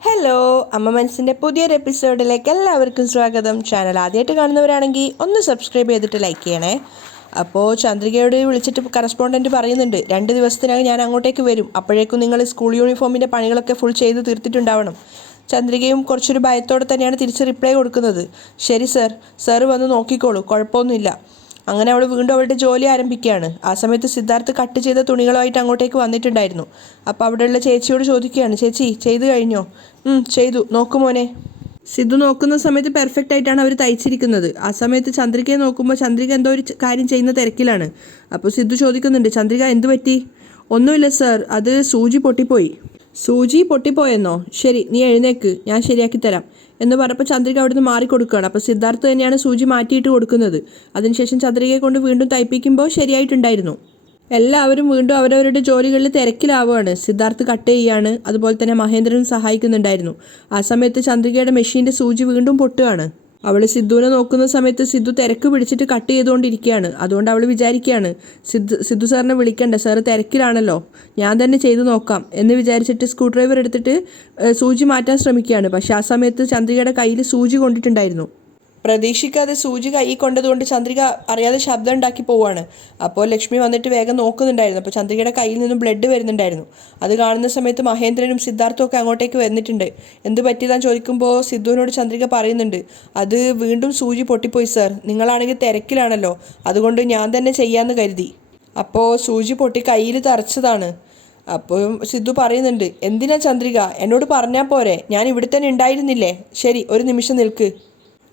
Hello, അമ്മ മനസ്സിൻ്റെ പുതിയൊരു എപ്പിസോഡിലേക്ക് എല്ലാവർക്കും സ്വാഗതം. ചാനൽ ആദ്യമായിട്ട് കാണുന്നവരാണെങ്കിൽ ഒന്ന് സബ്സ്ക്രൈബ് ചെയ്തിട്ട് ലൈക്ക് ചെയ്യണേ. അപ്പോൾ ചന്ദ്രികയോട് വിളിച്ചിട്ട് കറസ്പോണ്ടൻറ്റ് പറയുന്നുണ്ട്, 2 ദിവസത്തിനകം ഞാൻ അങ്ങോട്ടേക്ക് വരും, അപ്പോഴേക്കും നിങ്ങൾ സ്കൂൾ യൂണിഫോമിൻ്റെ പണികളൊക്കെ ഫുൾ ചെയ്ത് തീർത്തിട്ടുണ്ടാവണം. ചന്ദ്രികയും കുറച്ചൊരു ഭയത്തോടെ തന്നെയാണ് തിരിച്ച് റിപ്ലൈ കൊടുക്കുന്നത്. ശരി സർ, സാറ് വന്ന് നോക്കിക്കോളൂ, കുഴപ്പമൊന്നുമില്ല. അങ്ങനെ അവൾ വീണ്ടും അവളുടെ ജോലി ആരംഭിക്കുകയാണ്. ആ സമയത്ത് സിദ്ധാർത്ഥ് കട്ട് ചെയ്ത തുണികളുമായിട്ട് അങ്ങോട്ടേക്ക് വന്നിട്ടുണ്ടായിരുന്നു. അപ്പോൾ അവിടെയുള്ള ചേച്ചിയോട് ചോദിക്കുകയാണ്, ചേച്ചി ചെയ്തു കഴിഞ്ഞോ? ചെയ്തു, നോക്കുമോനെ. സിദ്ധു നോക്കുന്ന സമയത്ത് പെർഫെക്റ്റ് ആയിട്ടാണ് അവർ തയ്ച്ചിരിക്കുന്നത്. ആ സമയത്ത് ചന്ദ്രികയെ നോക്കുമ്പോൾ ചന്ദ്രിക എന്തോ ഒരു കാര്യം ചെയ്യുന്ന തിരക്കിലാണ്. അപ്പോൾ സിദ്ധു ചോദിക്കുന്നുണ്ട്, ചന്ദ്രിക എന്തു പറ്റി? ഒന്നുമില്ല സർ, അത് സൂചി പൊട്ടിപ്പോയി. സൂചി പൊട്ടിപ്പോയെന്നോ? ശരി, നീ എഴുന്നേക്ക്, ഞാൻ ശരിയാക്കി തരാം എന്ന് പറഞ്ഞപ്പോൾ ചന്ദ്രിക അവിടുന്ന് മാറിക്കൊടുക്കുകയാണ്. അപ്പോൾ സിദ്ധാർത്ഥ് തന്നെയാണ് സൂചി മാറ്റിയിട്ട് കൊടുക്കുന്നത്. അതിനുശേഷം ചന്ദ്രികയെ കൊണ്ട് വീണ്ടും തയ്പ്പിക്കുമ്പോൾ ശരിയായിട്ടുണ്ടായിരുന്നു. എല്ലാവരും വീണ്ടും അവരവരുടെ ജോലികളിൽ തിരക്കിലാവുകയാണ്. സിദ്ധാർത്ഥ് കട്ട് ചെയ്യാണ്, അതുപോലെ തന്നെ മഹേന്ദ്രനും സഹായിക്കുന്നുണ്ടായിരുന്നു. ആ സമയത്ത് ചന്ദ്രികയുടെ മെഷീൻ്റെ സൂചി വീണ്ടും പൊട്ടുകയാണ്. അവൾ സിദ്ധുവിനെ നോക്കുന്ന സമയത്ത് സിദ്ധു തിരക്ക് പിടിച്ചിട്ട് കട്ട് ചെയ്തുകൊണ്ടിരിക്കുകയാണ്. അതുകൊണ്ട് അവൾ വിചാരിക്കുകയാണ്, സിദ്ധു സാറിനെ വിളിക്കണ്ട, സാറ് തിരക്കിലാണല്ലോ, ഞാൻ തന്നെ ചെയ്തു നോക്കാം എന്ന് വിചാരിച്ചിട്ട് സ്ക്രൂ ഡ്രൈവർ എടുത്തിട്ട് സൂചി മാറ്റാൻ ശ്രമിക്കുകയാണ്. പക്ഷേ ആ സമയത്ത് ചന്ദ്രികയുടെ കയ്യിൽ സൂചി കൊണ്ടിട്ടുണ്ടായിരുന്നു. പ്രതീക്ഷിക്കാതെ സൂചി കൈ കൊണ്ടതുകൊണ്ട് ചന്ദ്രിക അറിയാതെ ശബ്ദം ഉണ്ടാക്കി പോവുകയാണ്. അപ്പോൾ ലക്ഷ്മി വന്നിട്ട് വേഗം നോക്കുന്നുണ്ടായിരുന്നു. അപ്പോൾ ചന്ദ്രികയുടെ കയ്യിൽ നിന്നും ബ്ലഡ് വരുന്നുണ്ടായിരുന്നു. അത് കാണുന്ന സമയത്ത് മഹേന്ദ്രനും സിദ്ധാർത്ഥും ഒക്കെ അങ്ങോട്ടേക്ക് വന്നിട്ടുണ്ട്. എന്ത് പറ്റിയതാന്ന് ചോദിക്കുമ്പോൾ സിദ്ധുവിനോട് ചന്ദ്രിക പറയുന്നുണ്ട്, അത് വീണ്ടും സൂചി പൊട്ടിപ്പോയി സർ, നിങ്ങളാണെങ്കിൽ തിരക്കിലാണല്ലോ, അതുകൊണ്ട് ഞാൻ തന്നെ ചെയ്യാമെന്ന് കരുതി. അപ്പോൾ സൂചി പൊട്ടി കയ്യിൽ തറച്ചതാണ്. അപ്പോൾ സിദ്ധു പറയുന്നുണ്ട്, എന്തിനാ ചന്ദ്രിക, എന്നോട് പറഞ്ഞാൽ പോരെ, ഞാൻ ഇവിടെ തന്നെ ഉണ്ടായിരുന്നില്ലേ. ശരി, ഒരു നിമിഷം നിൽക്ക്,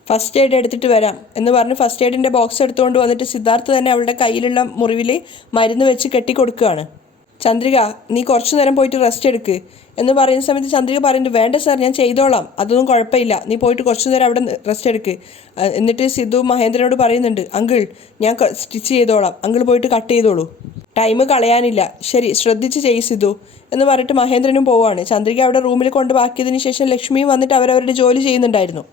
ഫസ്റ്റ് എയ്ഡ് എടുത്തിട്ട് വരാം എന്ന് പറഞ്ഞ് ഫസ്റ്റ് എയ്ഡിൻ്റെ ബോക്സ് എടുത്തുകൊണ്ട് വന്നിട്ട് സിദ്ധാർത്ഥ് തന്നെ അവളുടെ കയ്യിലുള്ള മുറിവിൽ മരുന്ന് വെച്ച് കെട്ടിക്കൊടുക്കുകയാണ്. ചന്ദ്രിക, നീ കുറച്ചു നേരം പോയിട്ട് റെസ്റ്റ് എടുക്ക് എന്ന് പറയുന്ന സമയത്ത് ചന്ദ്രിക പറയുന്നുണ്ട്, വേണ്ട സാർ, ഞാൻ ചെയ്തോളാം, അതൊന്നും കുഴപ്പമില്ല, നീ പോയിട്ട് കുറച്ചു നേരം അവിടെ റെസ്റ്റ് എടുക്ക്. എന്നിട്ട് സിദ്ധു മഹേന്ദ്രനോട് പറയുന്നുണ്ട്, അങ്കിൾ ഞാൻ സ്റ്റിച്ച് ചെയ്തോളാം, അങ്കിൾ പോയിട്ട് കട്ട് ചെയ്തോളൂ, ടൈം കളയാനില്ല. ശരി, ശ്രദ്ധിച്ച് ചെയ്യ് സിദ്ധു എന്ന് പറഞ്ഞിട്ട് മഹേന്ദ്രനും പോവുകയാണ്. ചന്ദ്രിക അവിടെ റൂമിൽ കൊണ്ടുപോക്കിയതിന് ശേഷം ലക്ഷ്മിയും വന്നിട്ട് അവരവരുടെ ജോലി ചെയ്യുന്നുണ്ടായിരുന്നു.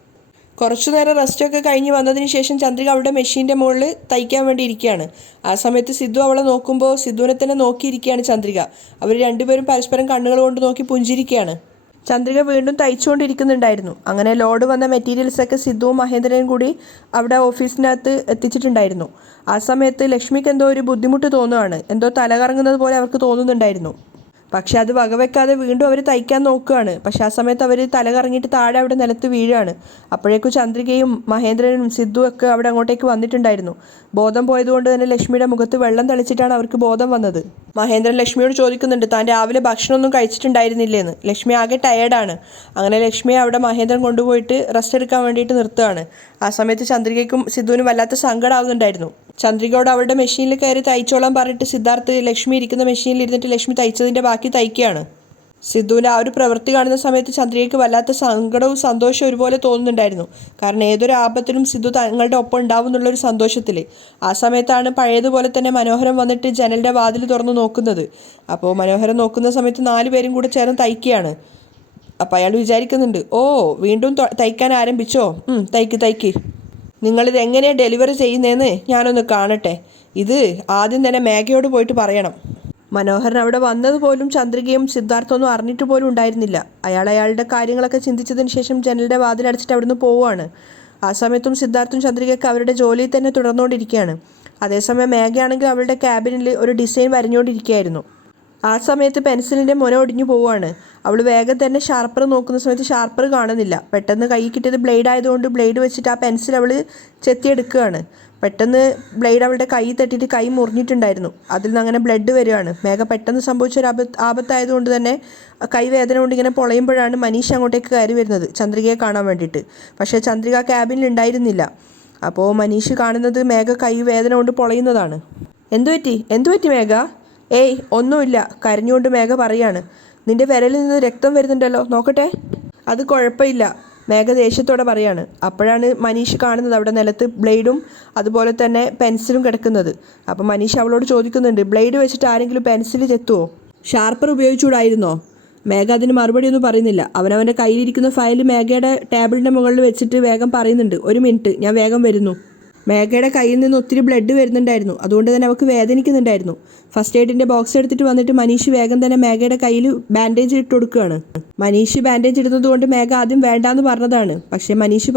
കുറച്ചു നേരം റെസ്റ്റൊക്കെ കഴിഞ്ഞ് വന്നതിന് ശേഷം ചന്ദ്രിക അവളുടെ മെഷീൻ്റെ മുകളിൽ തയ്ക്കാൻ വേണ്ടി ഇരിക്കുകയാണ്. ആ സമയത്ത് സിദ്ധു അവളെ നോക്കുമ്പോൾ സിദ്ധുവിനെ തന്നെ നോക്കിയിരിക്കുകയാണ് ചന്ദ്രിക. അവർ രണ്ടുപേരും പരസ്പരം കണ്ണുകൾ കൊണ്ട് നോക്കി പുഞ്ചിരിക്കുകയാണ്. ചന്ദ്രിക വീണ്ടും തയ്ച്ചുകൊണ്ടിരിക്കുന്നുണ്ടായിരുന്നു. അങ്ങനെ ലോഡ് വന്ന മെറ്റീരിയൽസൊക്കെ സിദ്ധുവും മഹേന്ദ്രനും കൂടി അവിടെ ഓഫീസിനകത്ത് എത്തിച്ചിട്ടുണ്ടായിരുന്നു. ആ സമയത്ത് ലക്ഷ്മിക്ക് എന്തോ ഒരു ബുദ്ധിമുട്ട് തോന്നുകയാണ്. എന്തോ തലകറങ്ങുന്നത് പോലെ അവർക്ക് തോന്നുന്നുണ്ടായിരുന്നു. പക്ഷെ അത് വകവെക്കാതെ വീണ്ടും അവർ തയ്ക്കാൻ നോക്കുകയാണ്. പക്ഷെ ആ സമയത്ത് അവർ തല കറങ്ങിയിട്ട് താഴെ അവിടെ നിലത്ത് വീഴുകയാണ്. അപ്പോഴേക്കും ചന്ദ്രികയും മഹേന്ദ്രനും സിദ്ധുവും ഒക്കെ അവിടെ അങ്ങോട്ടേക്ക് വന്നിട്ടുണ്ടായിരുന്നു. ബോധം പോയതുകൊണ്ട് തന്നെ ലക്ഷ്മിയുടെ മുഖത്ത് വെള്ളം തളിച്ചിട്ടാണ് അവർക്ക് ബോധം വന്നത്. മഹേന്ദ്രൻ ലക്ഷ്മിയോട് ചോദിക്കുന്നുണ്ട്, താൻ രാവിലെ ഭക്ഷണമൊന്നും കഴിച്ചിട്ടുണ്ടായിരുന്നില്ലേന്ന്. ലക്ഷ്മി ആകെ ടയേർഡാണ്. അങ്ങനെ ലക്ഷ്മിയെ അവിടെ മഹേന്ദ്രൻ കൊണ്ടുപോയിട്ട് റെസ്റ്റ് എടുക്കാൻ വേണ്ടിയിട്ട് നിർത്തുകയാണ്. ആ സമയത്ത് ചന്ദ്രികയ്ക്കും സിദ്ധുവിനും വല്ലാത്ത സങ്കടമാവുന്നുണ്ടായിരുന്നു. ചന്ദ്രികയോട് അവളുടെ മെഷീനിൽ കയറി തയ്ച്ചോളാൻ പറഞ്ഞിട്ട് സിദ്ധാർത്ഥ് ലക്ഷ്മി ഇരിക്കുന്ന മെഷീനിൽ ഇരുന്നിട്ട് ലക്ഷ്മി തയ്ച്ചതിൻ്റെ ബാക്കി തയ്ക്കുകയാണ്. സിദ്ധുവിൻ്റെ ആ ഒരു പ്രവൃത്തി കാണുന്ന സമയത്ത് ചന്ദ്രികയ്ക്ക് വല്ലാത്ത സങ്കടവും സന്തോഷവും ഒരുപോലെ തോന്നുന്നുണ്ടായിരുന്നു. കാരണം ഏതൊരു ആപത്തിലും സിദ്ധു തങ്ങളുടെ ഒപ്പം ഉണ്ടാവും എന്നുള്ളൊരു സന്തോഷത്തിൽ. ആ സമയത്താണ് പഴയതുപോലെ തന്നെ മനോഹരൻ വന്നിട്ട് ജനലിൻ്റെ വാതിൽ തുറന്ന് നോക്കുന്നത്. അപ്പോൾ മനോഹരൻ നോക്കുന്ന സമയത്ത് 4 പേരും കൂടെ ചേർന്ന് തയ്ക്കുകയാണ്. അപ്പോൾ അയാൾ വിചാരിക്കുന്നുണ്ട്, ഓ വീണ്ടും തയ്ക്കാൻ ആരംഭിച്ചോ? തയ്ക്ക്. നിങ്ങളിത് എങ്ങനെയാണ് ഡെലിവറി ചെയ്യുന്നതെന്ന് ഞാനൊന്ന് കാണട്ടെ. ഇത് ആദ്യം തന്നെ മേഘയോട് പോയിട്ട് പറയണം. മനോഹരൻ അവിടെ വന്നതുപോലും ചന്ദ്രികയും സിദ്ധാർത്ഥൊന്നും അറിഞ്ഞിട്ട് പോലും ഉണ്ടായിരുന്നില്ല. അയാളുടെ കാര്യങ്ങളൊക്കെ ചിന്തിച്ചതിന് ശേഷം ജനലിൻ്റെ വാതിലടച്ചിട്ട് അവിടുന്ന് പോവുകയാണ്. ആ സമയത്തും സിദ്ധാർത്ഥും ചന്ദ്രികയൊക്കെ അവരുടെ ജോലിയിൽ തന്നെ തുടർന്നുകൊണ്ടിരിക്കുകയാണ്. അതേസമയം മേഘയാണെങ്കിൽ അവളുടെ ക്യാബിനിൽ ഒരു ഡിസൈൻ വരഞ്ഞുകൊണ്ടിരിക്കുകയായിരുന്നു. ആ സമയത്ത് പെൻസിലിൻ്റെ മുന ഒടിഞ്ഞു പോവുകയാണ്. അവൾ വേഗം തന്നെ ഷാർപ്പർ നോക്കുന്ന സമയത്ത് ഷാർപ്പർ കാണുന്നില്ല. പെട്ടെന്ന് കൈ കിട്ടിയത് ബ്ലേഡ് ആയതുകൊണ്ട് ബ്ലേഡ് വെച്ചിട്ട് ആ പെൻസിൽ അവൾ ചെത്തിയെടുക്കുകയാണ്. പെട്ടെന്ന് ബ്ലേഡ് അവളുടെ കൈ തട്ടിയിട്ട് കൈ മുറിഞ്ഞിട്ടുണ്ടായിരുന്നു. അതിൽ നിന്ന് അങ്ങനെ ബ്ലഡ് വരികയാണ്. മേഘ പെട്ടെന്ന് സംഭവിച്ചൊരു ആപത്തായതുകൊണ്ട് തന്നെ കൈ വേദന കൊണ്ട് ഇങ്ങനെ പൊളയുമ്പോഴാണ് മനീഷ് അങ്ങോട്ടേക്ക് കയറി വരുന്നത് ചന്ദ്രികയെ കാണാൻ വേണ്ടിയിട്ട്. പക്ഷേ ചന്ദ്രിക ക്യാബിനിൽ ഉണ്ടായിരുന്നില്ല. അപ്പോൾ മനീഷ് കാണുന്നത് മേഘ കൈ വേദന കൊണ്ട് പൊളയുന്നതാണ്. എന്തു പറ്റി മേഘ? ഏയ് ഒന്നുമില്ല, കരഞ്ഞുകൊണ്ട് മേഘ പറയാണ്. നിന്റെ വിരലിൽ നിന്ന് രക്തം വരുന്നുണ്ടല്ലോ, നോക്കട്ടെ. അത് കുഴപ്പമില്ല, മേഘ ദേഷ്യത്തോടെ പറയാണ്. അപ്പോഴാണ് മനീഷ് കാണുന്നത് അവിടെ നിലത്ത് ബ്ലേഡും അതുപോലെ തന്നെ പെൻസിലും കിടക്കുന്നത്. അപ്പോൾ മനീഷ് അവളോട് ചോദിക്കുന്നുണ്ട്, ബ്ലേഡ് വെച്ചിട്ട് ആരെങ്കിലും പെൻസിൽ ചെത്തുവോ? ഷാർപ്പർ ഉപയോഗിച്ചുകൂടായിരുന്നോ? മേഘ അതിന് മറുപടി ഒന്നും പറയുന്നില്ല. അവനവൻ്റെ കയ്യിലിരിക്കുന്ന ഫയൽ മേഘയുടെ ടേബിളിൻ്റെ മുകളിൽ വെച്ചിട്ട് വേഗം പറയുന്നുണ്ട്, 1 മിനിറ്റ്, ഞാൻ വേഗം വരുന്നു. മേഘയുടെ കയ്യിൽ നിന്ന് ഒത്തിരി ബ്ലഡ് വരുന്നുണ്ടായിരുന്നു. അതുകൊണ്ട് തന്നെ അവൾക്ക് വേദനിക്കുന്നുണ്ടായിരുന്നു. ഫസ്റ്റ് എയ്ഡിൻ്റെ ബോക്സ് എടുത്തിട്ട് വന്നിട്ട് മനീഷ് വേഗം തന്നെ മേഘയുടെ കയ്യിൽ ബാൻഡേജ് ഇട്ട് കൊടുക്കുകയാണ്. മനീഷ് ബാൻഡേജ് ഇടുന്നത് കൊണ്ട് മേഘ ആദ്യം വേണ്ടാന്ന് പറഞ്ഞതാണ്. പക്ഷേ മനീഷ്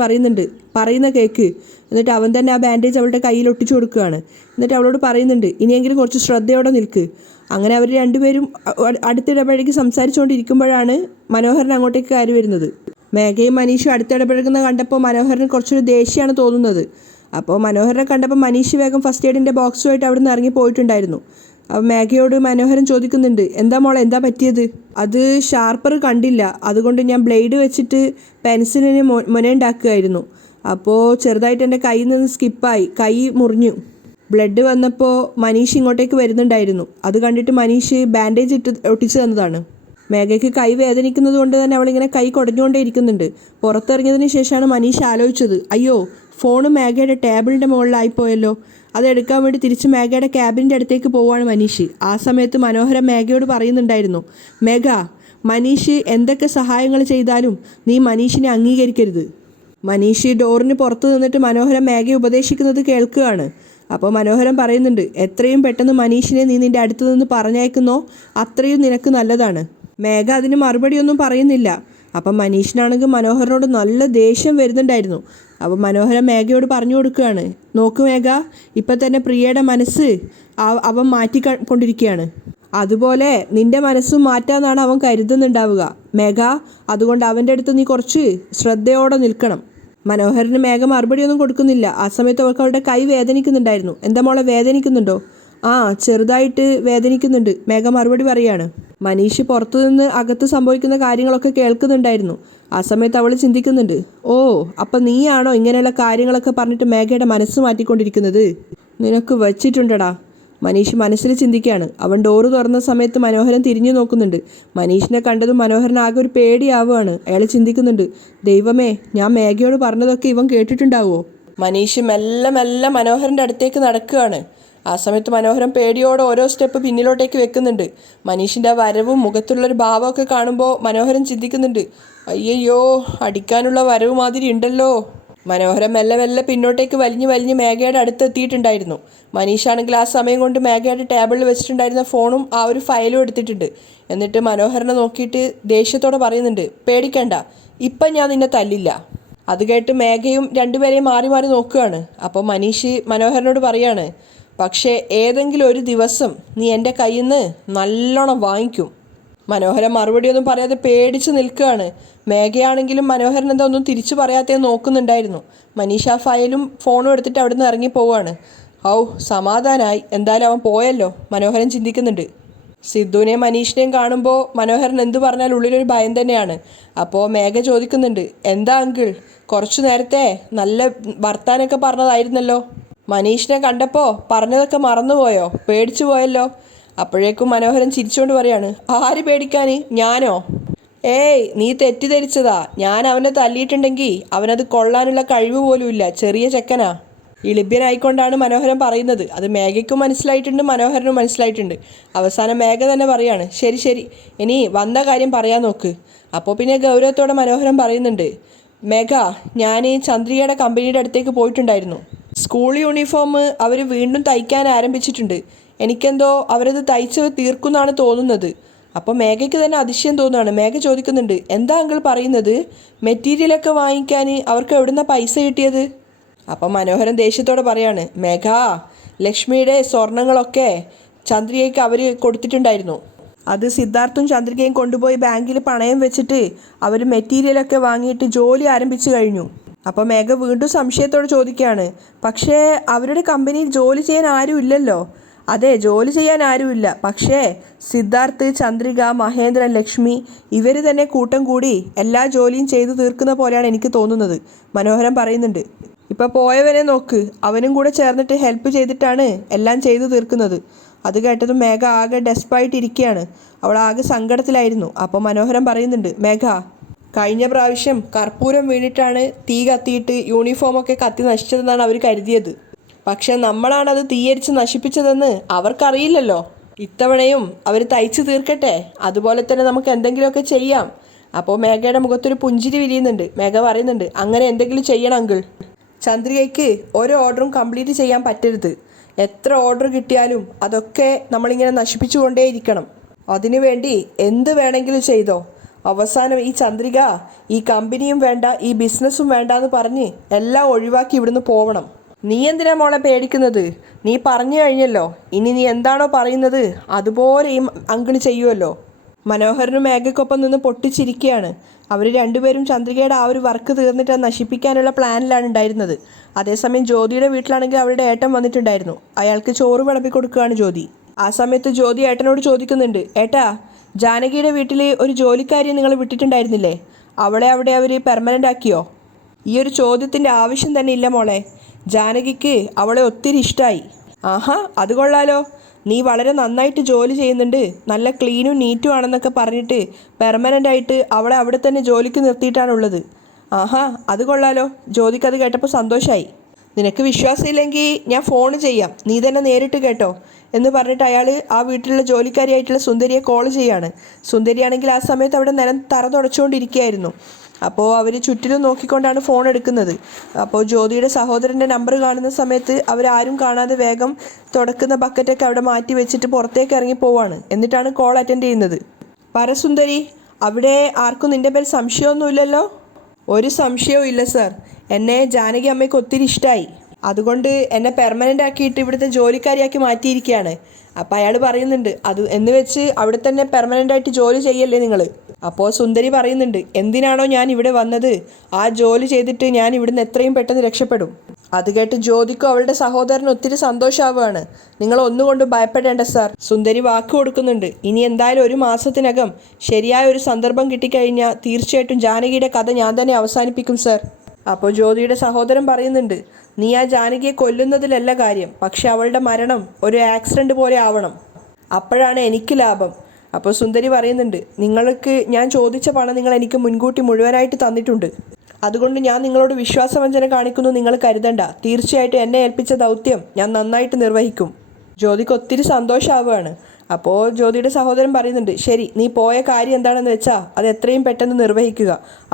പറയുന്ന കേക്ക്. എന്നിട്ട് അവൻ തന്നെ ആ ബാൻഡേജ് അവളുടെ കയ്യിൽ ഒട്ടിച്ചു കൊടുക്കുകയാണ്. എന്നിട്ട് അവളോട് പറയുന്നുണ്ട്, ഇനിയെങ്കിലും കുറച്ച് ശ്രദ്ധയോടെ നിൽക്ക്. അങ്ങനെ അവർ രണ്ടുപേരും അടുത്തിടപഴകി സംസാരിച്ചുകൊണ്ടിരിക്കുമ്പോഴാണ് മനോഹരൻ അങ്ങോട്ടേക്ക് കയറി വരുന്നത്. മേഘയും മനീഷും അടുത്തിടപഴകുന്ന കണ്ടപ്പോൾ മനോഹരന് കുറച്ചൊരു ദേഷ്യമാണ് തോന്നുന്നത്. അപ്പോൾ മനോഹരനെ കണ്ടപ്പോൾ മനീഷ് വേഗം ഫസ്റ്റ് എയ്ഡിൻ്റെ ബോക്സുമായിട്ട് അവിടെ നിന്ന് ഇറങ്ങി പോയിട്ടുണ്ടായിരുന്നു. അപ്പോൾ മേഘയോട് മനോഹരൻ ചോദിക്കുന്നുണ്ട്, എന്താ മോളെ, എന്താ പറ്റിയത്? അത് ഷാർപ്പർ കണ്ടില്ല, അതുകൊണ്ട് ഞാൻ ബ്ലേഡ് വെച്ചിട്ട് പെൻസിലിന് മുനയുണ്ടാക്കുകയായിരുന്നു. അപ്പോൾ ചെറുതായിട്ട് എൻ്റെ കയ്യിൽ നിന്ന് സ്കിപ്പായി, കൈ മുറിഞ്ഞു. ബ്ലഡ് വന്നപ്പോൾ മനീഷ് ഇങ്ങോട്ടേക്ക് വരുന്നുണ്ടായിരുന്നു. അത് കണ്ടിട്ട് മനീഷ് ബാൻഡേജ് ഒട്ടിച്ചു തന്നതാണ്. മേഘയ്ക്ക് കൈ വേദനിക്കുന്നത് കൊണ്ട് തന്നെ അവളിങ്ങനെ കൈ കുടഞ്ഞുകൊണ്ടേ ഇരിക്കുന്നുണ്ട്. പുറത്തിറങ്ങിയതിന് ശേഷമാണ് മനീഷ് ആലോചിച്ചത്, അയ്യോ ഫോണ് മേഘയുടെ ടേബിളിൻ്റെ മുകളിലായിപ്പോയല്ലോ. അതെടുക്കാൻ വേണ്ടി തിരിച്ച് മേഘയുടെ ക്യാബിൻ്റെ അടുത്തേക്ക് പോവുകയാണ് മനീഷ്. ആ സമയത്ത് മനോഹരൻ മേഘയോട് പറയുന്നുണ്ടായിരുന്നു, മേഘ, മനീഷ് എന്തൊക്കെ സഹായങ്ങൾ ചെയ്താലും നീ മനീഷിനെ അംഗീകരിക്കരുത്. മനീഷ് ഡോറിന് പുറത്ത് നിന്നിട്ട് മനോഹരൻ മേഘയെ ഉപദേശിക്കുന്നത് കേൾക്കുകയാണ്. അപ്പോൾ മനോഹരൻ പറയുന്നുണ്ട്, എത്രയും പെട്ടെന്ന് മനീഷിനെ നീ നിൻ്റെ അടുത്ത് നിന്ന് പറഞ്ഞയക്കുന്നോ അത്രയും നിനക്ക് നല്ലതാണ്. മേഘ അതിന് മറുപടിയൊന്നും പറയുന്നില്ല. അപ്പം മനീഷിനാണെങ്കിൽ മനോഹരനോട് നല്ല ദേഷ്യം വരുന്നുണ്ടായിരുന്നു. അപ്പം മനോഹരൻ മേഘയോട് പറഞ്ഞു കൊടുക്കുകയാണ്, നോക്ക് മേഘ, ഇപ്പം തന്നെ പ്രിയയുടെ മനസ്സ് അവൻ മാറ്റിക്കൊണ്ടിരിക്കുകയാണ്. അതുപോലെ നിൻ്റെ മനസ്സും മാറ്റാമെന്നാണ് അവൻ കരുതുന്നുണ്ടാവുക മേഘ. അതുകൊണ്ട് അവൻ്റെ അടുത്ത് നീ കുറച്ച് ശ്രദ്ധയോടെ നിൽക്കണം. മനോഹരന് മേഘ മറുപടിയൊന്നും കൊടുക്കുന്നില്ല. ആ സമയത്ത് അവൾക്ക് അവളുടെ കൈ വേദനിക്കുന്നുണ്ടായിരുന്നു. എന്താ മോളെ, വേദനിക്കുന്നുണ്ടോ? ആ, ചെറുതായിട്ട് വേദനിക്കുന്നുണ്ട്, മേഘ മറുപടി പറയാണ്. മനീഷ് പുറത്തുനിന്ന് അകത്ത് സംഭവിക്കുന്ന കാര്യങ്ങളൊക്കെ കേൾക്കുന്നുണ്ടായിരുന്നു. ആ സമയത്ത് അവൾ ചിന്തിക്കുന്നുണ്ട്, ഓ അപ്പം നീയാണോ ഇങ്ങനെയുള്ള കാര്യങ്ങളൊക്കെ പറഞ്ഞിട്ട് മേഘയുടെ മനസ്സ് മാറ്റിക്കൊണ്ടിരിക്കുന്നത്? നിനക്ക് വച്ചിട്ടുണ്ടടാ. മനീഷ് മനസ്സിൽ ചിന്തിക്കുകയാണ്. അവൻ ഡോറ് തുറന്ന സമയത്ത് മനോഹരൻ തിരിഞ്ഞു നോക്കുന്നുണ്ട്. മനീഷിനെ കണ്ടതും മനോഹരൻ ആകെ ഒരു പേടിയാവുകയാണ്. അയാൾ ചിന്തിക്കുന്നുണ്ട്, ദൈവമേ, ഞാൻ മേഘയോട് പറഞ്ഞതൊക്കെ ഇവൻ കേട്ടിട്ടുണ്ടാവുമോ? മനീഷ് മെല്ലെ മെല്ലെ മനോഹരൻ്റെ അടുത്തേക്ക് നടക്കുകയാണ്. ആ സമയത്ത് മനോഹരൻ പേടിയോടെ ഓരോ സ്റ്റെപ്പ് പിന്നിലോട്ടേക്ക് വെക്കുന്നുണ്ട്. മനീഷിൻ്റെ ആ വരവും മുഖത്തുള്ളൊരു ഭാവമൊക്കെ കാണുമ്പോൾ മനോഹരൻ ചിന്തിക്കുന്നുണ്ട്, അയ്യയ്യോ, അടിക്കാനുള്ള വരവ് മാതിരി ഉണ്ടല്ലോ. മനോഹരൻ മെല്ലെ മെല്ലെ പിന്നോട്ടേക്ക് വലിഞ്ഞ് മേഘയുടെ അടുത്തെത്തിയിട്ടുണ്ടായിരുന്നു. മനീഷാണെങ്കിൽ ആ സമയം കൊണ്ട് മേഘയുടെ ടേബിളിൽ വെച്ചിട്ടുണ്ടായിരുന്ന ഫോണും ആ ഒരു ഫയലും എടുത്തിട്ടുണ്ട്. എന്നിട്ട് മനോഹരനെ നോക്കിയിട്ട് ദേഷ്യത്തോടെ പറയുന്നുണ്ട്, പേടിക്കണ്ട, ഇപ്പം ഞാൻ നിന്നെ തല്ലില്ല. അത് കേട്ട് മേഘയും രണ്ടുപേരെയും മാറി മാറി നോക്കുകയാണ്. അപ്പോൾ മനീഷ് മനോഹരനോട് പറയാണ്, പക്ഷേ ഏതെങ്കിലും ഒരു ദിവസം നീ എൻ്റെ കയ്യിൽ നിന്ന് നല്ലോണം വാങ്ങിക്കും. മനോഹരൻ മറുപടിയൊന്നും പറയാതെ പേടിച്ച് നിൽക്കുകയാണ്. മേഘയാണെങ്കിലും മനോഹരൻ എന്താ ഒന്നും തിരിച്ചു പറയാത്തേ നോക്കുന്നുണ്ടായിരുന്നു. മനീഷ ഫയലും ഫോണും എടുത്തിട്ട് അവിടെ നിന്ന് ഇറങ്ങി പോവുകയാണ്. ഔ, സമാധാനമായി, എന്തായാലും അവൻ പോയല്ലോ, മനോഹരൻ ചിന്തിക്കുന്നുണ്ട്. സിദ്ധുവിനെയും മനീഷിനെയും കാണുമ്പോൾ മനോഹരൻ എന്തു പറഞ്ഞാൽ ഉള്ളിലൊരു ഭയം തന്നെയാണ്. അപ്പോൾ മേഘ ചോദിക്കുന്നുണ്ട്, എന്താ അങ്കിൾ, കുറച്ചു നേരത്തെ നല്ല വർത്താനൊക്കെ പറഞ്ഞതായിരുന്നല്ലോ, മനീഷിനെ കണ്ടപ്പോൾ പറഞ്ഞതൊക്കെ മറന്നുപോയോ, പേടിച്ചു പോയല്ലോ? അപ്പോഴേക്കും മനോഹരൻ ചിരിച്ചുകൊണ്ട് പറയാണ്, ആര് പേടിക്കാൻ, ഞാനോ? ഏയ്, നീ തെറ്റിദ്ധരിച്ചതാ. ഞാൻ അവനെ തല്ലിയിട്ടുണ്ടെങ്കിൽ അവനത് കൊള്ളാനുള്ള കഴിവ് പോലും ഇല്ല, ചെറിയ ചെക്കനാ. ഇളിഭ്യനായിക്കൊണ്ടാണ് മനോഹരൻ പറയുന്നത്. അത് മേഘയ്ക്കും മനസ്സിലായിട്ടുണ്ട്, മനോഹരനും മനസ്സിലായിട്ടുണ്ട്. അവസാനം മേഘ തന്നെ പറയാണ്, ശരി ശരി, ഇനി വന്ന കാര്യം പറയാൻ നോക്ക്. അപ്പോൾ പിന്നെ ഗൗരവത്തോടെ മനോഹരൻ പറയുന്നുണ്ട്, മേഘ, ഞാൻ ഈ ചന്ദ്രികയുടെ കമ്പനിയുടെ അടുത്തേക്ക് പോയിട്ടുണ്ടായിരുന്നു. സ്കൂൾ യൂണിഫോം അവർ വീണ്ടും തയ്ക്കാൻ ആരംഭിച്ചിട്ടുണ്ട്. എനിക്കെന്തോ അവരത് തയ്ച്ച് തീർക്കുമെന്നാണ് തോന്നുന്നത്. അപ്പോൾ മേഘയ്ക്ക് തന്നെ അതിശയം തോന്നുകയാണ്. മേഘ ചോദിക്കുന്നുണ്ട്, എന്താ അങ്കിൾ പറയുന്നത്? മെറ്റീരിയലൊക്കെ വാങ്ങിക്കാൻ അവർക്ക് എവിടുന്ന പൈസ കിട്ടിയത്? അപ്പം മനോഹരൻ ദേഷ്യത്തോടെ പറയാണ്, മേഘ, ലക്ഷ്മിയുടെ സ്വർണങ്ങളൊക്കെ ചന്ദ്രികയ്ക്ക് അവർ കൊടുത്തിട്ടുണ്ടായിരുന്നു. അത് സിദ്ധാർത്ഥും ചന്ദ്രികയും കൊണ്ടുപോയി ബാങ്കിൽ പണയം വെച്ചിട്ട് അവർ മെറ്റീരിയലൊക്കെ വാങ്ങിയിട്ട് ജോലി ആരംഭിച്ചു കഴിഞ്ഞു. അപ്പോൾ മേഘ വീണ്ടും സംശയത്തോടെ ചോദിക്കുകയാണ്, പക്ഷേ അവരുടെ കമ്പനിയിൽ ജോലി ചെയ്യാൻ ആരും ഇല്ലല്ലോ? അതെ, ജോലി ചെയ്യാൻ ആരുമില്ല. പക്ഷേ സിദ്ധാർത്ഥ്, ചന്ദ്രിക, മഹേന്ദ്രൻ, ലക്ഷ്മി ഇവർ തന്നെ കൂട്ടം കൂടി എല്ലാ ജോലിയും ചെയ്തു തീർക്കുന്ന പോലെയാണ് എനിക്ക് തോന്നുന്നത്, മനോഹരൻ പറയുന്നുണ്ട്. ഇപ്പോൾ പോയവനെ നോക്ക്, അവനും കൂടെ ചേർന്നിട്ട് ഹെൽപ്പ് ചെയ്തിട്ടാണ് എല്ലാം ചെയ്തു തീർക്കുന്നത്. അത് കേട്ടതും മേഘ ആകെ ഡെസ്പായിട്ടിരിക്കുകയാണ്. അവൾ ആകെ സങ്കടത്തിലായിരുന്നു. അപ്പോൾ മനോഹരൻ പറയുന്നുണ്ട്, മേഘ, കഴിഞ്ഞ പ്രാവശ്യം കർപ്പൂരം വീണിട്ടാണ് തീ കത്തിയിട്ട് യൂണിഫോമൊക്കെ കത്തി നശിച്ചതെന്നാണ് അവർ കരുതിയത്. പക്ഷെ നമ്മളാണത് തീയരിച്ച് നശിപ്പിച്ചതെന്ന് അവർക്കറിയില്ലല്ലോ. ഇത്തവണയും അവർ തയ്ച്ചു തീർക്കട്ടെ, അതുപോലെ തന്നെ നമുക്ക് എന്തെങ്കിലുമൊക്കെ ചെയ്യാം. അപ്പോൾ മേഘയുടെ മുഖത്തൊരു പുഞ്ചിരി വിരിയുന്നുണ്ട്. മേഘ പറയുന്നുണ്ട്, അങ്ങനെ എന്തെങ്കിലും ചെയ്യണം അങ്കിൾ. ചന്ദ്രികയ്ക്ക് ഒരു ഓർഡറും കംപ്ലീറ്റ് ചെയ്യാൻ പറ്റരുത്. എത്ര ഓർഡർ കിട്ടിയാലും അതൊക്കെ നമ്മളിങ്ങനെ നശിപ്പിച്ചുകൊണ്ടേയിരിക്കണം. അതിനുവേണ്ടി എന്ത് വേണമെങ്കിലും ചെയ്തോ. അവസാനം ഈ ചന്ദ്രിക ഈ കമ്പനിയും വേണ്ട, ഈ ബിസിനസ്സും വേണ്ട എന്ന് പറഞ്ഞ് എല്ലാം ഒഴിവാക്കി ഇവിടുന്ന് പോവണം. നീ എന്തിനാ മോളെ പേടിക്കുന്നത്? നീ പറഞ്ഞു കഴിഞ്ഞല്ലോ. ഇനി നീ എന്താണോ പറയുന്നത് അതുപോലെ ഈ അങ്കിള് ചെയ്യുമല്ലോ. മനോഹരനും മേഘയ്ക്കൊപ്പം നിന്ന് പൊട്ടിച്ചിരിക്കുകയാണ്. അവർ രണ്ടുപേരും ചന്ദ്രികയുടെ ആ ഒരു വർക്ക് തീർന്നിട്ട് അത് നശിപ്പിക്കാനുള്ള പ്ലാനിലാണ് ഉണ്ടായിരുന്നത്. അതേസമയം ജ്യോതിയുടെ വീട്ടിലാണെങ്കിൽ അവളുടെ ഏട്ടൻ വന്നിട്ടുണ്ടായിരുന്നു. അയാൾക്ക് ചോറ് വിളമ്പി കൊടുക്കുകയാണ് ജ്യോതി. ആ സമയത്ത് ജ്യോതി ഏട്ടനോട് ചോദിക്കുന്നുണ്ട്, ഏട്ടാ, ജാനകിയുടെ വീട്ടിൽ ഒരു ജോലിക്കാരിയെ നിങ്ങൾ വിട്ടിട്ടുണ്ടായിരുന്നില്ലേ? അവളെ അവിടെ അവർ പെർമനൻ്റ് ആക്കിയോ? ഈ ഒരു ചോദ്യത്തിൻ്റെ ആവശ്യം തന്നെ ഇല്ല മോളെ. ജാനകിക്ക് അവളെ ഒത്തിരി ഇഷ്ടമായി. ആഹാ, അത് കൊള്ളാലോ. നീ വളരെ നന്നായിട്ട് ജോലി ചെയ്യുന്നുണ്ട്, നല്ല ക്ലീനും നീറ്റും ആണെന്നൊക്കെ പറഞ്ഞിട്ട് പെർമനൻ്റ് ആയിട്ട് അവളെ അവിടെ തന്നെ ജോലിക്ക് നിർത്തിയിട്ടാണുള്ളത്. ആഹാ, അത് കൊള്ളാലോ. ജ്യോതിക്ക് അത് കേട്ടപ്പോൾ സന്തോഷമായി. നിനക്ക് വിശ്വാസമില്ലെങ്കിൽ ഞാൻ ഫോൺ ചെയ്യാം, നീ തന്നെ നേരിട്ട് കേട്ടോ എന്ന് പറഞ്ഞിട്ട് അയാൾ ആ വീട്ടിലുള്ള ജോലിക്കാരിയായിട്ടുള്ള സുന്ദരിയെ കോൾ ചെയ്യാണ്. സുന്ദരിയാണെങ്കിൽ ആ സമയത്ത് അവിടെ നിലം തറ തുടച്ചുകൊണ്ടിരിക്കുകയായിരുന്നു. അപ്പോൾ അവർ ചുറ്റിലും നോക്കിക്കൊണ്ടാണ് ഫോൺ എടുക്കുന്നത്. അപ്പോൾ ജ്യോതിയുടെ സഹോദരൻ്റെ നമ്പർ കാണുന്ന സമയത്ത് അവരാരും കാണാതെ വേഗം തുടക്കുന്ന ബക്കറ്റൊക്കെ അവിടെ മാറ്റി വെച്ചിട്ട് പുറത്തേക്ക് ഇറങ്ങി പോവാണ്. എന്നിട്ടാണ് കോൾ അറ്റൻഡ് ചെയ്യുന്നത്. പരസുന്ദരി, അവിടെ ആർക്കും നിൻ്റെ പേര് സംശയമൊന്നുമില്ലല്ലോ? ഒരു സംശയവും ഇല്ല സർ. എന്നെ ജാനകി അമ്മയ്ക്ക് ഒത്തിരി ഇഷ്ടമായി. അതുകൊണ്ട് എന്നെ പെർമനൻ്റ് ആക്കിയിട്ട് ഇവിടുത്തെ ജോലിക്കാരിയാക്കി മാറ്റിയിരിക്കുകയാണ്. അപ്പോൾ അയാൾ പറയുന്നുണ്ട്, അത് എന്ന് വെച്ച് അവിടെ തന്നെ പെർമനൻ്റ് ആയിട്ട് ജോലി ചെയ്യല്ലേ നിങ്ങൾ? അപ്പോൾ സുന്ദരി പറയുന്നുണ്ട്, എന്തിനാണോ ഞാൻ ഇവിടെ വന്നത് ആ ജോലി ചെയ്തിട്ട് ഞാൻ ഇവിടുന്ന് എത്രയും പെട്ടെന്ന് രക്ഷപ്പെടും. അത് കേട്ട് ജ്യോതിക്കും അവളുടെ സഹോദരന് ഒത്തിരി സന്തോഷമാവുകയാണ്. നിങ്ങൾ ഒന്നുകൊണ്ടും ഭയപ്പെടേണ്ട സാർ. സുന്ദരി വാക്ക് കൊടുക്കുന്നുണ്ട്, ഇനി എന്തായാലും 1 മാസത്തിനകം ശരിയായ ഒരു സന്ദർഭം കിട്ടിക്കഴിഞ്ഞാൽ തീർച്ചയായിട്ടും ജാനകിയുടെ കഥ ഞാൻ തന്നെ അവസാനിപ്പിക്കും സാർ. അപ്പോൾ ജ്യോതിയുടെ സഹോദരൻ പറയുന്നുണ്ട്, നീ ആ ജാനകിയെ കൊല്ലുന്നതിലല്ല കാര്യം, പക്ഷെ അവളുടെ മരണം ഒരു ആക്സിഡൻറ്റ് പോലെ ആവണം, അപ്പോഴാണ് എനിക്ക് ലാഭം. അപ്പോൾ സുന്ദരി പറയുന്നുണ്ട്, നിങ്ങൾക്ക് ഞാൻ ചോദിച്ച പണം നിങ്ങൾ എനിക്ക് മുൻകൂട്ടി മുഴുവനായിട്ട് തന്നിട്ടുണ്ട്. അതുകൊണ്ട് ഞാൻ നിങ്ങളോട് വിശ്വാസവഞ്ചന കാണിക്കുന്നു നിങ്ങൾ കരുതണ്ട. തീർച്ചയായിട്ടും എന്നെ ഏൽപ്പിച്ച ദൗത്യം ഞാൻ നന്നായിട്ട് നിർവഹിക്കും. ജ്യോതിക്ക് ഒത്തിരി സന്തോഷമാവുകയാണ്. അപ്പോൾ ജ്യോതിയുടെ സഹോദരൻ പറയുന്നുണ്ട്, ശരി, നീ പോയ കാര്യം എന്താണെന്ന് വെച്ചാൽ അത് എത്രയും പെട്ടെന്ന് നിർവഹിക്കുക.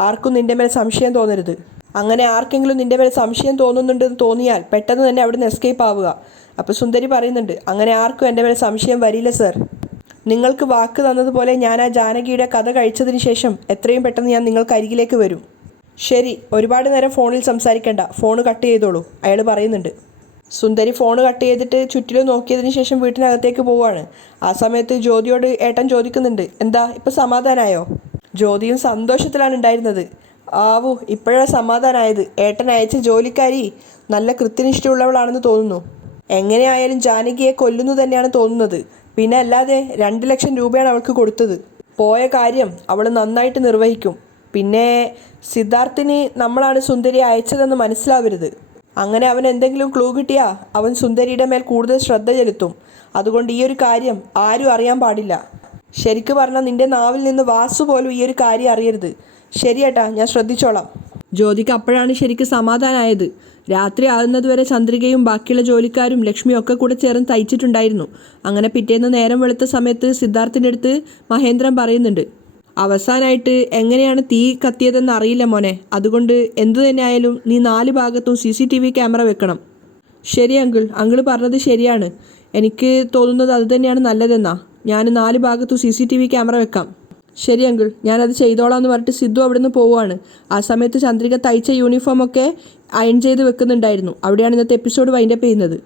ആർക്കും നിൻ്റെ മേൽ സംശയം തോന്നരുത്. അങ്ങനെ ആർക്കെങ്കിലും നിൻ്റെ മേൽ സംശയം തോന്നുന്നുണ്ടെന്ന് തോന്നിയാൽ പെട്ടെന്ന് തന്നെ അവിടെ നിന്ന് എസ്കേപ്പ് ആവുക. അപ്പോൾ സുന്ദരി പറയുന്നുണ്ട്, അങ്ങനെ ആർക്കും എൻ്റെ മേൽ സംശയം വരില്ല സർ. നിങ്ങൾക്ക് വാക്ക് തന്നതുപോലെ ഞാൻ ആ ജാനകിയുടെ കഥ കഴിച്ചതിന് ശേഷം എത്രയും പെട്ടെന്ന് ഞാൻ നിങ്ങൾക്ക് അരികിലേക്ക് വരും. ശരി, ഒരുപാട് നേരം ഫോണിൽ സംസാരിക്കേണ്ട, ഫോൺ കട്ട് ചെയ്തോളൂ, അയാൾ പറയുന്നുണ്ട്. സുന്ദരി ഫോൺ കട്ട് ചെയ്തിട്ട് ചുറ്റിലും നോക്കിയതിന് ശേഷം വീട്ടിനകത്തേക്ക് പോവുകയാണ്. ആ സമയത്ത് ജ്യോതിയോട് ഏട്ടൻ ചോദിക്കുന്നുണ്ട്, എന്താ ഇപ്പം സമാധാനമായോ? ജ്യോതിയും സന്തോഷത്തിലാണ് ഉണ്ടായിരുന്നത്. ആവൂ, ഇപ്പോഴാണ് സമാധാനമായത്. ഏട്ടൻ അയച്ച ജോലിക്കാരി നല്ല കൃത്യനിഷ്ഠയുള്ളവളാണെന്ന് തോന്നുന്നു. എങ്ങനെയായാലും ജാനകിയെ കൊല്ലുന്നു തന്നെയാണ് തോന്നുന്നത്. പിന്നെ അല്ലാതെ 2 ലക്ഷം രൂപയാണ് അവൾക്ക് കൊടുത്തത്. പോയ കാര്യം അവൾ നന്നായിട്ട് നിർവഹിക്കും. പിന്നെ സിദ്ധാർത്ഥിന് നമ്മളാണ് സുന്ദരിയെ അയച്ചതെന്ന് മനസ്സിലാവരുത്. അങ്ങനെ അവൻ എന്തെങ്കിലും ക്ലൂ കിട്ടിയാൽ അവൻ സുന്ദരിയുടെ മേൽ കൂടുതൽ ശ്രദ്ധ ചെലുത്തും. അതുകൊണ്ട് ഈ ഒരു കാര്യം ആരും അറിയാൻ പാടില്ല. ശരിക്ക് പറഞ്ഞാൽ നിൻ്റെ നാവിൽ നിന്ന് വാസു പോലും ഈ ഒരു കാര്യം അറിയരുത്. ശരിയേട്ടാ, ഞാൻ ശ്രദ്ധിച്ചോളാം. ജ്യോതിക്ക് അപ്പോഴാണ് ശരിക്കും സമാധാനമായത്. രാത്രി ആകുന്നതുവരെ ചന്ദ്രികയും ബാക്കിയുള്ള ജോലിക്കാരും ലക്ഷ്മിയും ഒക്കെ കൂടെ ചേർന്ന് തയ്ച്ചിട്ടുണ്ടായിരുന്നു. അങ്ങനെ പിറ്റേന്ന് നേരം വെളുത്ത സമയത്ത് സിദ്ധാർത്ഥിൻ്റെ അടുത്ത് മഹേന്ദ്രൻ പറയുന്നുണ്ട്, അവസാനമായിട്ട് എങ്ങനെയാണ് തീ കത്തിയതെന്ന് അറിയില്ല മോനെ. അതുകൊണ്ട് എന്തു തന്നെ ആയാലും നീ 4 ഭാഗത്തും CCTV ക്യാമറ വെക്കണം. ശരി അങ്കിൾ, അങ്കിള് പറഞ്ഞത് ശരിയാണ്. എനിക്ക് തോന്നുന്നത് അത് തന്നെയാണ് നല്ലതെന്നാ. ഞാൻ 4 ഭാഗത്തും CCTV ക്യാമറ വെക്കാം. ശരി അങ്കിൾ, ഞാനത് ചെയ്തോളാം എന്ന് പറഞ്ഞിട്ട് സിദ്ധു അവിടെ നിന്ന് പോവുകയാണ്. ആ സമയത്ത് ചന്ദ്രിക തയ്ച്ച യൂണിഫോമൊക്കെ അയൺ ചെയ്ത് വെക്കുന്നുണ്ടായിരുന്നു. അവിടെയാണ് ഇന്നത്തെ എപ്പിസോഡ് വൈൻഡപ്പ് ചെയ്യുന്നത്.